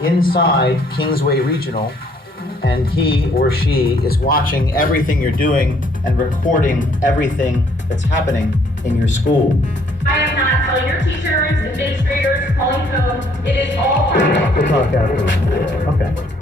inside Kingsway Regional, and he or she is watching everything you're doing and recording everything that's happening in your school. I am not telling your teachers, administrators, calling code. It is all private. We'll talk after. Okay.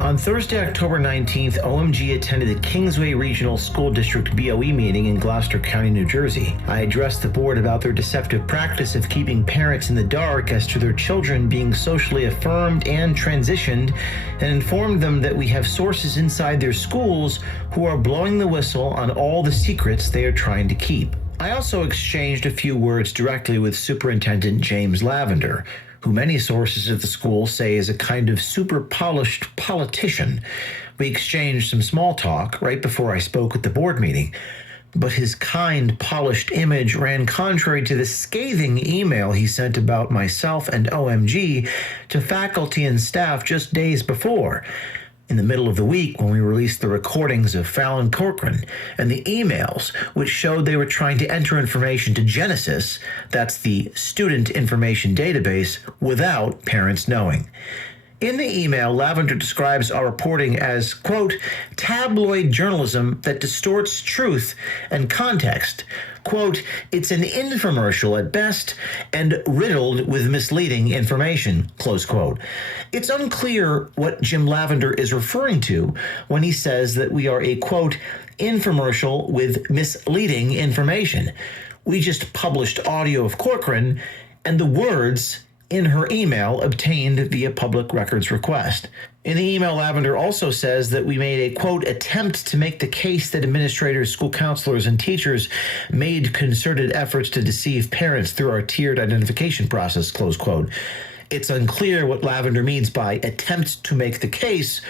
On Thursday, October 19th, OMG attended the Kingsway Regional School District BOE meeting in Gloucester County, New Jersey. I addressed the board about their deceptive practice of keeping parents in the dark as to their children being socially affirmed and transitioned, and informed them that we have sources inside their schools who are blowing the whistle on all the secrets they are trying to keep. I also exchanged a few words directly with Superintendent James Lavender, who many sources at the school say is a kind of super polished politician. We exchanged some small talk right before I spoke at the board meeting, but his kind, polished image ran contrary to the scathing email he sent about myself and OMG to faculty and staff just days before, in the middle of the week when we released the recordings of Fallon Corcoran and the emails which showed they were trying to enter information to Genesis, that's the student information database, without parents knowing. In the email, Lavender describes our reporting as, quote, tabloid journalism that distorts truth and context. Quote, it's an infomercial at best and riddled with misleading information, close quote. It's unclear what Jim Lavender is referring to when he says that we are a, quote, infomercial with misleading information. We just published audio of Corcoran and the words in her email obtained via public records request. In the email, Lavender also says that we made a, quote, attempt to make the case that administrators, school counselors, and teachers made concerted efforts to deceive parents through our tiered identification process, close quote. It's unclear what Lavender means by attempt to make the case.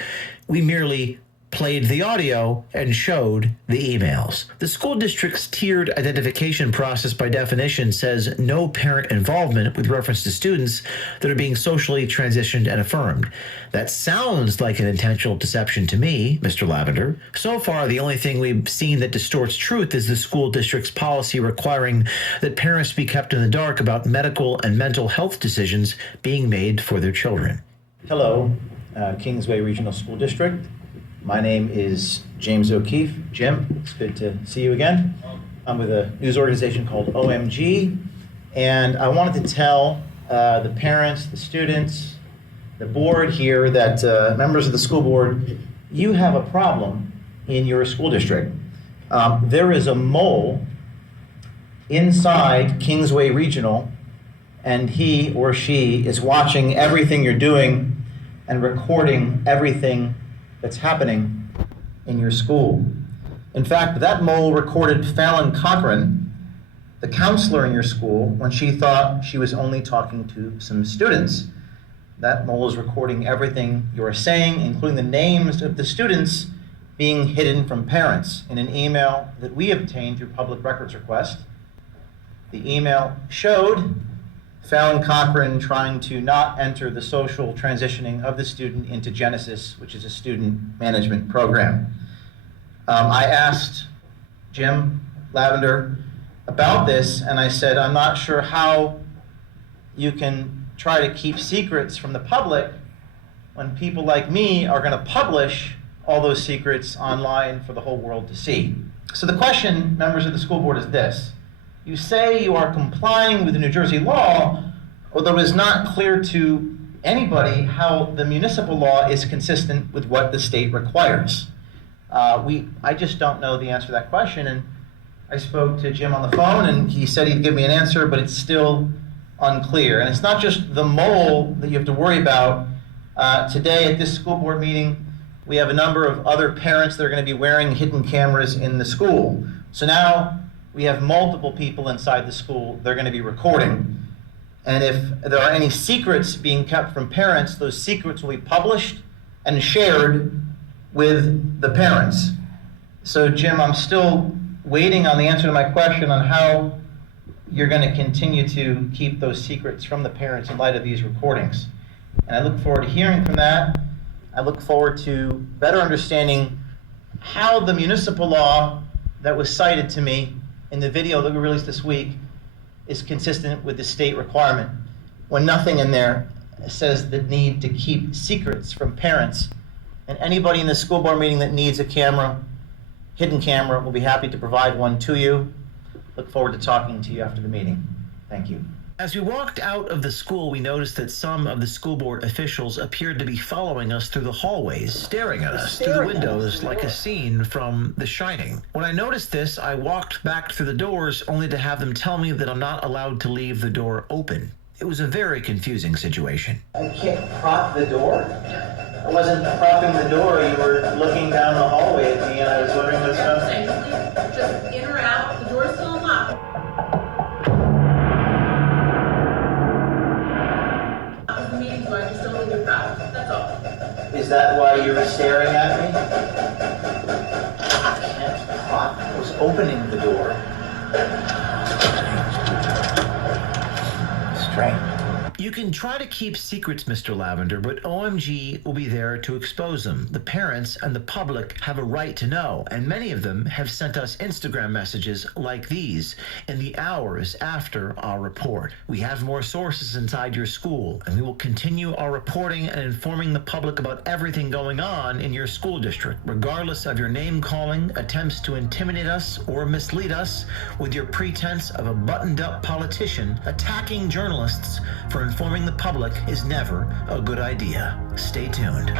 We merely played the audio and showed the emails. The school district's tiered identification process by definition says no parent involvement with reference to students that are being socially transitioned and affirmed. That sounds like an intentional deception to me, Mr. Lavender. So far, the only thing we've seen that distorts truth is the school district's policy requiring that parents be kept in the dark about medical and mental health decisions being made for their children. Hello, Kingsway Regional School District. My name is James O'Keefe. Jim, it's good to see you again. I'm with a news organization called OMG, and I wanted to tell the parents, the students, the board here that members of the school board, you have a problem in your school district. There is a mole inside Kingsway Regional, and he or she is watching everything you're doing and recording everything that's happening in your school. In fact, that mole recorded Fallon Corcoran, the counselor in your school, when she thought she was only talking to some students. That mole is recording everything you're saying, including the names of the students being hidden from parents in an email that we obtained through public records request. The email showed Fallon Corcoran trying to not enter the social transitioning of the student into Genesis, which is a student management program. I asked Jim Lavender about this, and I said, I'm not sure how you can try to keep secrets from the public when people like me are going to publish all those secrets online for the whole world to see. So the question, members of the school board, is this. You say you are complying with the New Jersey law, although it is not clear to anybody how the municipal law is consistent with what the state requires. I just don't know the answer to that question, and I spoke to Jim on the phone, and he said he'd give me an answer, but it's still unclear. And it's not just the mole that you have to worry about. Today at this school board meeting, we have a number of other parents that are going to be wearing hidden cameras in the school. So now we have multiple people inside the school they're going to be recording. And if there are any secrets being kept from parents, those secrets will be published and shared with the parents. So Jim, I'm still waiting on the answer to my question on how you're going to continue to keep those secrets from the parents in light of these recordings. And I look forward to hearing from that. I look forward to better understanding how the municipal law that was cited to me in the video that we released this week is consistent with the state requirement. when nothing in there says the need to keep secrets from parents. And anybody in the school board meeting that needs a camera, hidden camera, will be happy to provide one to you. Look forward to talking to you after the meeting. Thank you. As we walked out of the school, we noticed that some of the school board officials appeared to be following us through the hallways, staring at us through the windows like a scene from The Shining. When I noticed this, I walked back through the doors only to have them tell me that I'm not allowed to leave the door open. It was a very confusing situation. I can't prop the door? I wasn't propping the door. You were looking down the hallway at me and I was wondering what's happening. Just in or out, the door's still unlocked. The meeting's going, just don't leave your crowd, that's all. Is that why you were staring at me? I can't prop. I was opening the door. Strange. You can try to keep secrets, Mr. Lavender, but OMG will be there to expose them. The parents and the public have a right to know, and many of them have sent us Instagram messages like these in the hours after our report. We have more sources inside your school, and we will continue our reporting and informing the public about everything going on in your school district, regardless of your name-calling, attempts to intimidate us or mislead us with your pretense of a buttoned-up politician. Attacking journalists for informing the public is never a good idea. Stay tuned.